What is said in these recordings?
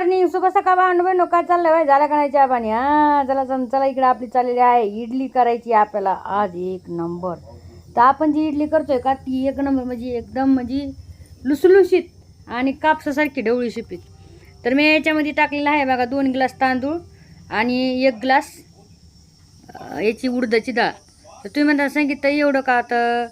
Morning शुभ सका बांधवे काय चाललंय बाई झाला का नाही चहा पाणी? हा चला चला चला इकडे आपली चाललेली आहे. इडली करायची आपल्याला आज एक नंबर. तर आपण जी इडली करतोय का ती एक नंबर म्हणजे एकदम म्हणजे लुसलुशीत आणि कापसासारखी ढवळी शिपीत. तर मी याच्यामध्ये टाकलेलं आहे बघा दोन ग्लास तांदूळ आणि एक ग्लास याची उडदाची डाळ. तर तुम्ही म्हणता सांगितलं एवढं का? तर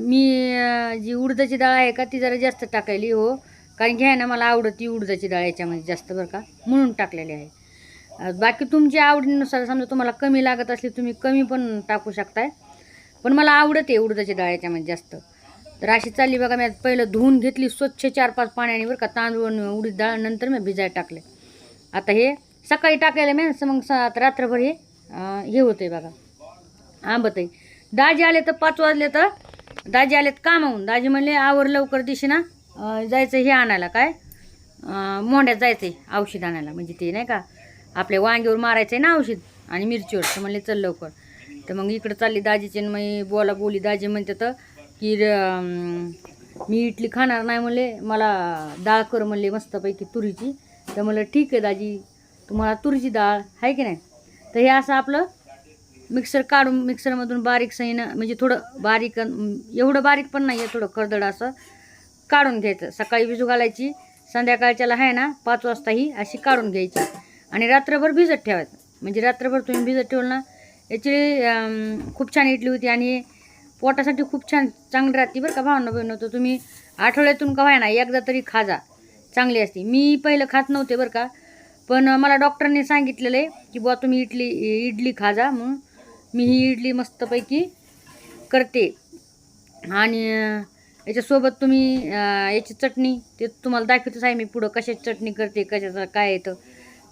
मी जी उडदाची डाळ आहे का ती जरा जास्त टाकायली हो. कारण की ना मला आवडती उडदाची डाळ याच्यामध्ये जास्त बरं का म्हणून टाकलेली आहे. बाकी तुमच्या आवडीनुसार समजा तुम्हाला कमी लागत असली तुम्ही कमी पण टाकू शकताय. पण मला आवडते आहे उडदाची डाळ याच्यामध्ये जास्त. तर अशी चालली बघा मी पहिलं धुवून घेतली स्वच्छ चार पाच पाण्याने बरं का तांदूळ उडीद डाळ नंतर मी भिजायला टाकले. आता हे सकाळी टाकायला मी मग सात रात्रभर हे हे हे आहे बघा. आंबत आहे. दाजी आले तर पाच वाजले तर दाजी आलेत कामावून दाजी म्हणले आवर लवकर दिशी ना. जायचं हे आणायला काय? मोंड्यात जायचं आहे औषध आणायला. म्हणजे ते नाही का आपल्या वांग्यावर मारायचं आहे ना औषध आणि मिरचीवर. तर म्हणले चल लवकर. तर मग इकडं चालली दाजीची आणि मग बोला बोली दाजी म्हणते तर की मी इडली खाणार नाही म्हणले मला डाळ कर म्हणले मस्तपैकी तुरीची. तर म्हणलं ठीक आहे दाजी तुम्हाला तुरीची डाळ आहे की नाही? तर हे असं आपलं मिक्सर काढून मिक्सरमधून बारीक सहीनं म्हणजे थोडं बारीक एवढं बारीक पण नाही आहे थोडं खडदड असं. काढून घ्यायचं. सकाळी भिजू घालायची संध्याकाळच्याला आहे ना पाच वाजता ही अशी काढून घ्यायची. आणि रात्रभर भिजत ठेवायचं. म्हणजे रात्रभर तुम्ही भिजत ठेवलं ना याची खूप छान इडली होती आणि पोटासाठी खूप छान चांगली राहते बरं का भावना बहिण. होतं तुम्ही आठवड्यातून का व्हाय ना एकदा तरी खाजा. चांगली असते. मी पहिलं खात नव्हते बरं का पण मला डॉक्टरने सांगितलेलं आहे की बुवा तुम्ही इडली इडली खाजा. म्हणून मी ही इडली मस्तपैकी करते. आणि याच्यासोबत तुम्ही याची चटणी ते तुम्हाला दाखवतच आहे मी पुढं कशाची चटणी करते कशाचं काय येतं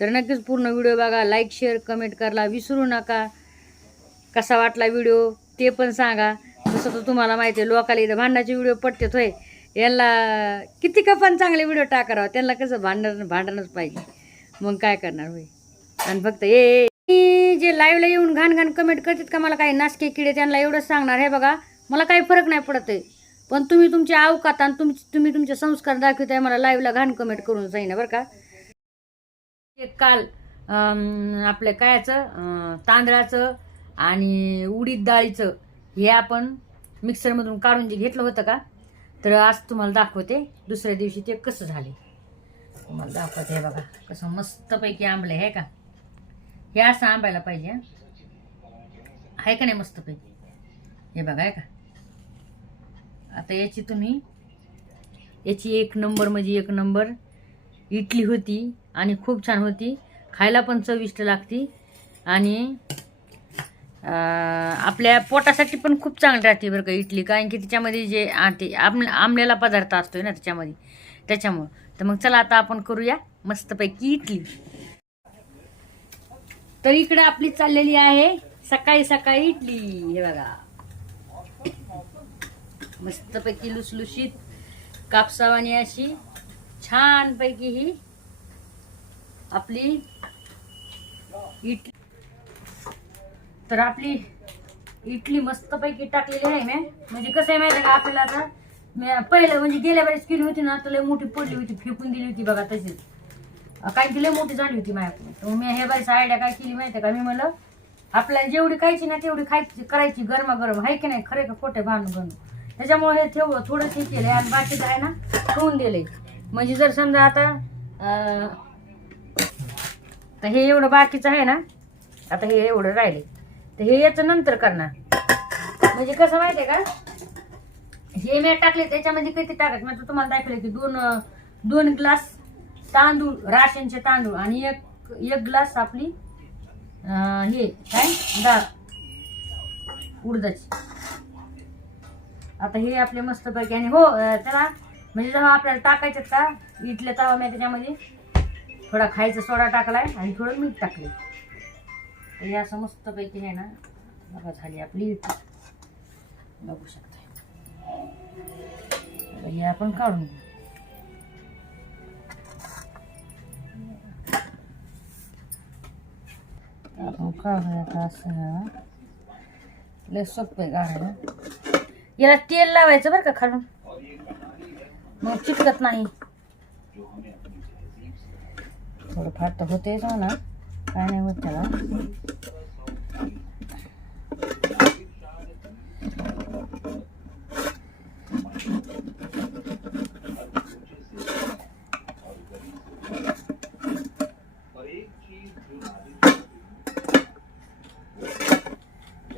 तर नक्कीच पूर्ण व्हिडिओ बघा लाईक शेअर कमेंट करायला विसरू नका. कसा वाटला व्हिडिओ ते पण सांगा. जसं तर तुम्हाला माहिती आहे लोकाला इथं भांडणाचे व्हिडिओ पडतात होय. यांना किती का पण चांगले व्हिडिओ टाकावं त्यांना कसं भांडण भांडणच पाहिजे. मग काय करणार होय. आणि फक्त ए मी जे लाईव्हला येऊन घाण घाण कमेंट करतात का मला काही नासके किडे त्यांना एवढंच सांगणार हे बघा. मला काही फरक नाही पडत आहे. पण तुम्ही तुमच्या अवकात आणि तुम तुम्ही तुमचे संस्कार दाखवताय मला लाईव्हला घाण कमेंट करून जाईना बरं का. काल आपलं कायचं तांदळाचं आणि उडीद डाळीचं हे आपण मिक्सरमधून काढून जे घेतलं होतं का तर आज तुम्हाला दाखवते. दुसऱ्या दिवशी ते कसं झाले. तुम्हाला दाखवते हे बघा कसं मस्तपैकी आंबले आहे का? हे असं आंबायला पाहिजे आहे का नाही मस्तपैकी? हे बघा आहे का? आता याची तुम्ही याची एक नंबर म्हणजे एक नंबर. इडली होती आणि खूप छान होती. खायला पण चविष्ट लागती. आणि आपल्या पोटासाठी पण खूप चांगली राहते बरं का इडली. कारण की त्याच्यामध्ये जे ते आम आमल्याला पदार्थ असतोय ना त्याच्यामध्ये. त्याच्यामुळं. तर मग चला आता आपण करूया मस्तपैकी इडली. तर इकडे आपली चाललेली आहे सकाळी सकाळी इडली. हे बघा. मस्तपैकी लुसलुशीत कापसावानी अशी. छानपैकी ही आपली इडली तर आपली इडली मस्तपैकी टाकलेली आहे मी. म्हणजे कसं आहे माहिती का आपल्याला आता? मी पहिलं म्हणजे गेल्या वेळेस केली होती ना तर लय मोठी पडली होती फेकून दिली होती बघा तशीच. काही की लय मोठी झाली होती माझ्याकडून. तर मग मी हे बाईस आयडिया काय केली माहिती का? मी म्हणलं आपल्याला जेवढी खायची ना तेवढी खायची करायची गरमागरम. आहे की नाही? खरे का खोटे भानू बनू त्याच्यामुळे हे ठेव थोडं हे केलं आणि बाकीचं आहे ना ठेवून दिले म्हणजे जर समजा आता तर हे एवढं बाकीचं आहे ना आता हे एवढं राहिले. तर हे याचं नंतर करणार. म्हणजे कसं माहितीये का? हे मी टाकले त्याच्यामध्ये किती टाकत म्हणजे तुम्हाला दाखवले की दोन दोन ग्लास तांदूळ राशनचे तांदूळ आणि एक एक ग्लास आपली हे काय? डाळ. उडदाची. आता हे आपले मस्त पैकी आणि हो त्याला म्हणजे जेव्हा आपल्याला टाकायच्यात का इथल्या तवा मी त्याच्यामध्ये थोडा खायचा सोडा टाकलाय आणि थोडं मीठ टाकले हे असं मस्त पैकी आहे ना. बघा झाली आपली इडली बघू शकता हे आपण काढून घेऊ. आपण काढूया आता असं. लय सोपे आहे काढायला याला तेल लावायचं बरं का खालून. मग चिटकत नाही. थोडं फार तर होतेच म्हणा काय नाही होत त्याला.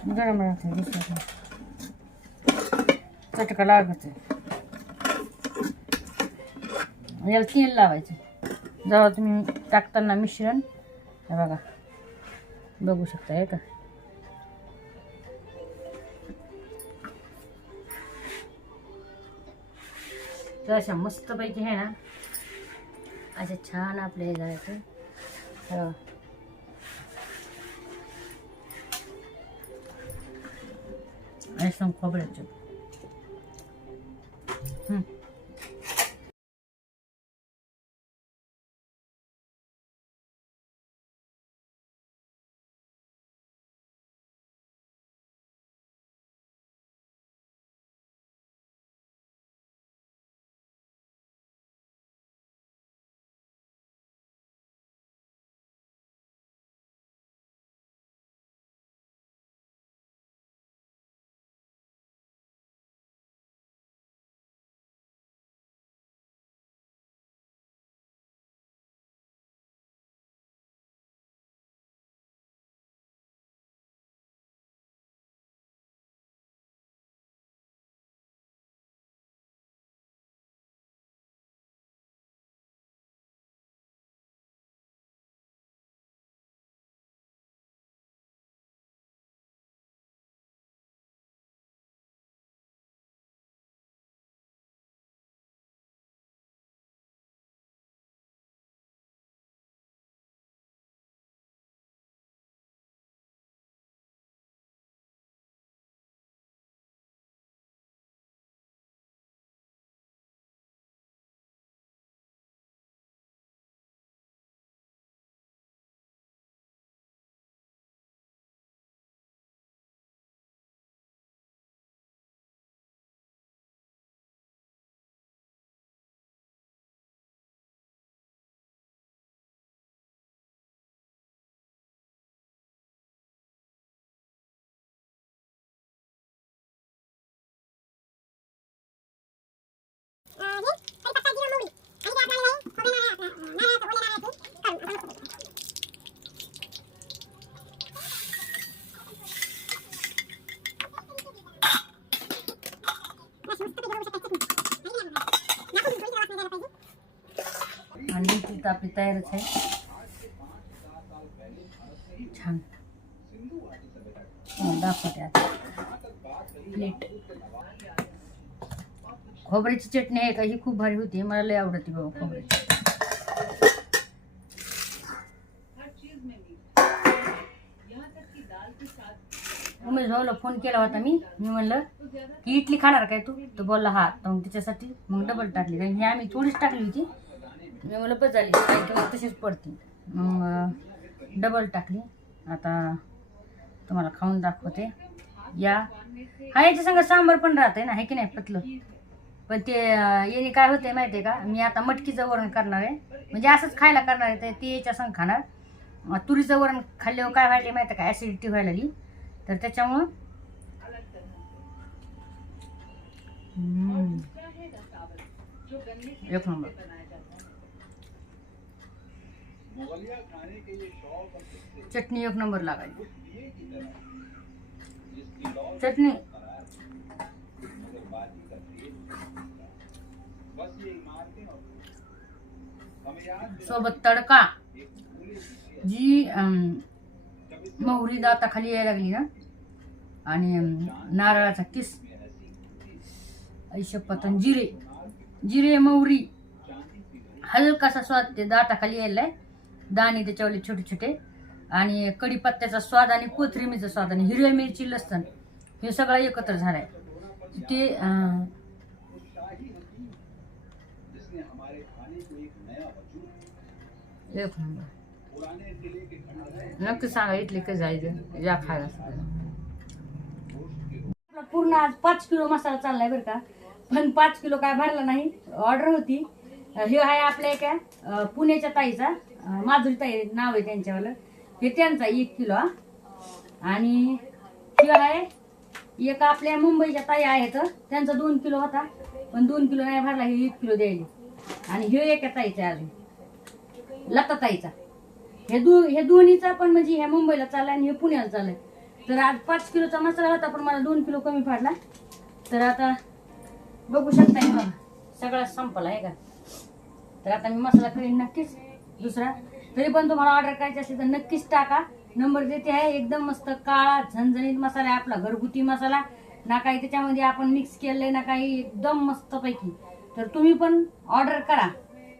गरम राहते दुसरं चटका लागत आहे याला तेल लावायचं. जेव्हा तुम्ही टाकताना मिश्रण हे बघा. बघू शकता हे का? तर अशा मस्तपैकी आहे ना अशा छान आपले हे जायचं आणि खोबऱ्याचं हं. आपली तयारच आहे. छान. हो, दाखवते आता. प्लेट खोबऱ्याची चटणी आहे का? ही खूप भारी होती. मला लय आवडते बाबा खोबऱ्याची. उमेश भाऊला फोन केला होता मी. मी म्हणलं की इडली खाणार काय तू? तो बोलला हा. तर मग त्याच्यासाठी मग डबल टाकली. कारण ही आम्ही थोडीच टाकली होती. मी म्हणलं बस झाली तशीच पडते. मग डबल टाकली. आता तुम्हाला खाऊन दाखवते. या. हा याच्या संग सांबार पण राहते ना आहे की नाही पतलं. पण ते याने काय होते माहिती आहे का? मी आता मटकीचं वरण करणार आहे. म्हणजे असंच खायला करणार आहे ते याच्या संग खाणार. तुरीचं वरण खाल्ल्यावर काय व्हायला माहिती आहे का? ॲसिडिटी व्हायला लागली तर त्याच्यामुळं एक नंबर. चटणी एक नंबर लागायची. चटणी. सोबत तडका. जी मोहरी मोहरी दाताखाली यायला लागली ना? आणि नारळाचा किस. ऐशपत पतन जिरे जिरे मोहरी. हलकासा स्वाद ते दाताखाली यायलाय. दाणे त्याच्यावरले छोटे छोटे. आणि कढीपत्त्याचा स्वाद आणि कोथिंबीरचा स्वाद आणि हिरव्या मिरची लसण हे सगळं एकत्र झालंय. ते एक नंबर. नक्की सांगा इथले कसं जायचं या खायला पूर्ण आज पाच किलो मसाला चाललाय बरं का. पण पाच किलो काय भरला नाही. ऑर्डर होती. हे आहे आपल्या एका पुण्याच्या ताईचा. माधुरी ताई नाव आहे त्यांच्यावालं. हे त्यांचा एक किलो हा. आणि हे आहे एक आपल्या मुंबईच्या ताई आहेत. त्यांचा दोन किलो होता पण दोन किलो नाही भरला हे एक किलो द्यायला. आणि हे एका ताईचा आहे अजून लता ताईचा. हे दो हे दोन्हीचा पण म्हणजे ह्या मुंबईला चालला आणि हे पुण्याला चाललाय. तर आज पाच किलोचा मसाला होता पण मला दोन किलो कमी पडला. तर आता बघू शकता बघा सगळा संपला आहे का? तर आता मी मसाला करीन नक्कीच. दुसरा? तरी पण तुम्हाला ऑर्डर करायची असेल तर नक्कीच टाका. नंबर देते आहे एकदम मस्त काळा झणझणीत मसाला आहे आपला घरगुती मसाला. ना काही त्याच्यामध्ये आपण मिक्स केलंय ना काही एकदम मस्त पैकी तर तुम्ही पण ऑर्डर करा.